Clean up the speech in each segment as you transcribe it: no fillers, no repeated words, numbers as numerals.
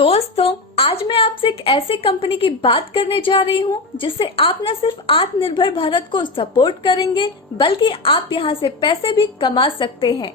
दोस्तों, आज मैं आपसे एक ऐसे कंपनी की बात करने जा रही हूँ जिससे आप न सिर्फ आत्मनिर्भर भारत को सपोर्ट करेंगे बल्कि आप यहाँ से पैसे भी कमा सकते हैं,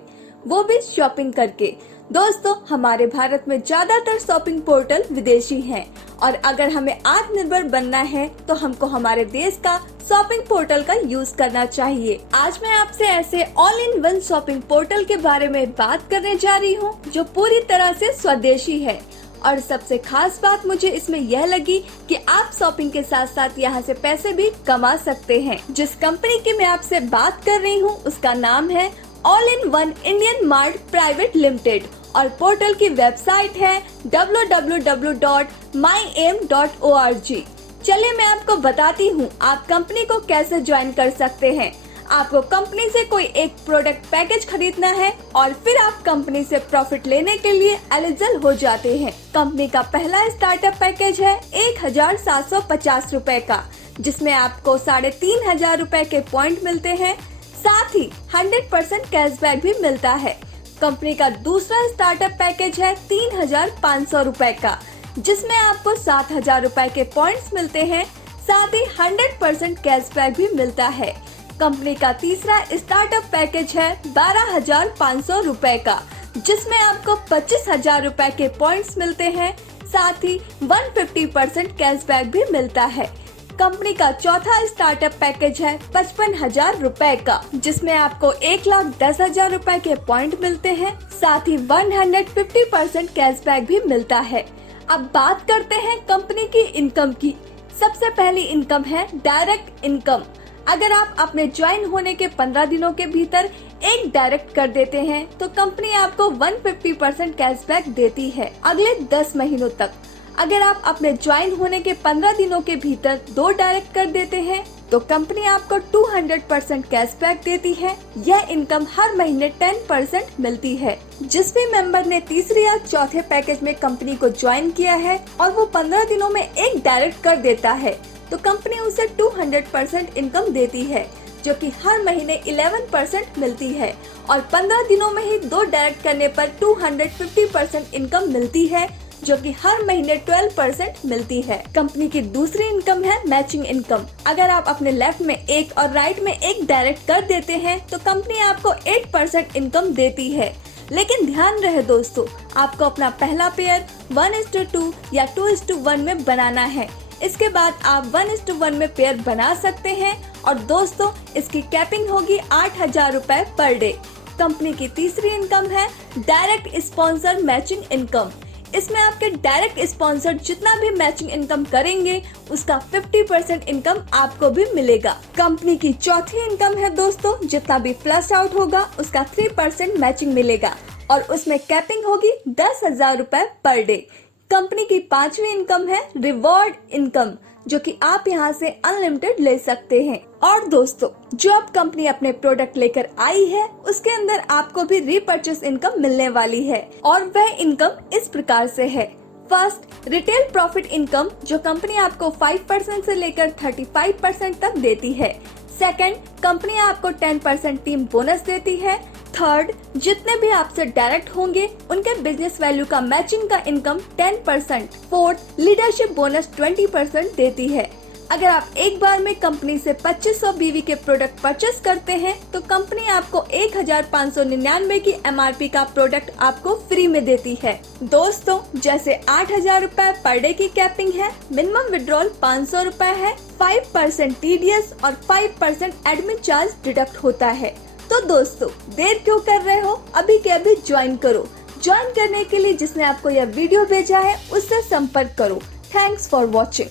वो भी शॉपिंग करके। दोस्तों, हमारे भारत में ज्यादातर शॉपिंग पोर्टल विदेशी हैं और अगर हमें आत्मनिर्भर बनना है तो हमको हमारे देश का शॉपिंग पोर्टल का यूज करना चाहिए। आज मैं आपसे ऐसे all in one shopping portal के बारे में बात करने जा रही हूँ जो पूरी तरह से स्वदेशी है। और सबसे खास बात मुझे इसमें यह लगी कि आप शॉपिंग के साथ साथ यहाँ से पैसे भी कमा सकते हैं। जिस कंपनी की मैं आपसे बात कर रही हूँ उसका नाम है all in one Indian mart private limited और पोर्टल की वेबसाइट है www.myaim.org। चलिए मैं आपको बताती हूँ आप कंपनी को कैसे ज्वाइन कर सकते हैं। आपको कंपनी से कोई एक प्रोडक्ट पैकेज खरीदना है और फिर आप कंपनी से प्रॉफिट लेने के लिए एलिजिबल हो जाते हैं। कंपनी का पहला स्टार्टअप पैकेज है 1750 रूपए का, जिसमें आपको 3500 रूपए के पॉइंट मिलते हैं, साथ ही 100% कैशबैक भी मिलता है। कंपनी का दूसरा स्टार्टअप पैकेज है 3500 रूपए का, जिसमें आपको 7000 रूपए के पॉइंट्स मिलते हैं, साथ ही 100% कैशबैक भी मिलता है। कंपनी का तीसरा स्टार्टअप पैकेज है 12500 रूपए का, जिसमें आपको 25000 रूपए के पॉइंट्स मिलते हैं, साथ ही 150% कैशबैक भी मिलता है। कंपनी का चौथा स्टार्टअप पैकेज है 55,000 रूपए का, जिसमें आपको 1,10,000 रूपए के पॉइंट मिलते हैं, साथ ही 150% कैशबैक भी मिलता है। अब बात करते हैं कंपनी की इनकम की। सबसे पहली इनकम है डायरेक्ट इनकम। अगर आप अपने ज्वाइन होने के 15 दिनों के भीतर एक डायरेक्ट कर देते हैं तो कंपनी आपको 150% कैशबैक देती है अगले 10 महीनों तक। अगर आप अपने ज्वाइन होने के 15 दिनों के भीतर 2 डायरेक्ट कर देते हैं तो कंपनी आपको 200% कैशबैक देती है। यह इनकम हर महीने 10% मिलती है। जिस भी मेंबर ने तीसरे या चौथे पैकेज में कंपनी को ज्वाइन किया है और वो 15 दिनों में एक डायरेक्ट कर देता है तो कंपनी उसे 200% इनकम देती है, जो कि हर महीने 11% मिलती है और 15 दिनों में ही 2 डायरेक्ट करने पर 250% इनकम मिलती है, जो कि हर महीने 12% मिलती है। कंपनी की दूसरी इनकम है मैचिंग इनकम। अगर आप अपने लेफ्ट में एक और राइट में एक डायरेक्ट कर देते हैं तो कंपनी आपको 8% इनकम देती है। लेकिन ध्यान रहे दोस्तों, आपको अपना पहला पेयर 1:2 या 2:1 में बनाना है। इसके बाद आप 1:1 में पेयर बना सकते हैं और दोस्तों इसकी कैपिंग होगी 8,000 रूपए पर डे। कंपनी की तीसरी इनकम है डायरेक्ट स्पॉन्सर मैचिंग इनकम। इसमें आपके डायरेक्ट स्पॉन्सर जितना भी मैचिंग इनकम करेंगे उसका 50% इनकम आपको भी मिलेगा। कंपनी की चौथी इनकम है दोस्तों, जितना भी फ्लश आउट होगा उसका 3% मैचिंग मिलेगा और उसमें कैपिंग होगी 10,000 रूपए पर डे। कंपनी की पांचवी इनकम है रिवॉर्ड इनकम, जो कि आप यहां से अनलिमिटेड ले सकते हैं। और दोस्तों, जो अब कंपनी अपने प्रोडक्ट लेकर आई है उसके अंदर आपको भी रीपर्चेस इनकम मिलने वाली है और वह इनकम इस प्रकार से है। फर्स्ट, रिटेल प्रॉफिट इनकम, जो कंपनी आपको 5% से लेकर 35% तक देती है। सेकंड, कंपनी आपको 10% टीम बोनस देती है। थर्ड, जितने भी आपसे डायरेक्ट होंगे उनके बिजनेस वैल्यू का मैचिंग का इनकम 10%। फोर्थ, लीडरशिप बोनस 20% देती है। अगर आप एक बार में कंपनी से 2500 BV के प्रोडक्ट परचेस करते हैं तो कंपनी आपको 1599 की MRP का प्रोडक्ट आपको फ्री में देती है। दोस्तों, जैसे 8,000 रूपए पर डे की कैपिंग है, मिनिमम विड्रॉल 500 रूपए है, 5% TDS और 5% एडमिन चार्ज डिडक्ट होता है। तो दोस्तों, देर क्यों कर रहे हो, अभी के अभी ज्वाइन करो। ज्वाइन करने के लिए जिसने आपको यह वीडियो भेजा है उससे संपर्क करो। Thanks for watching.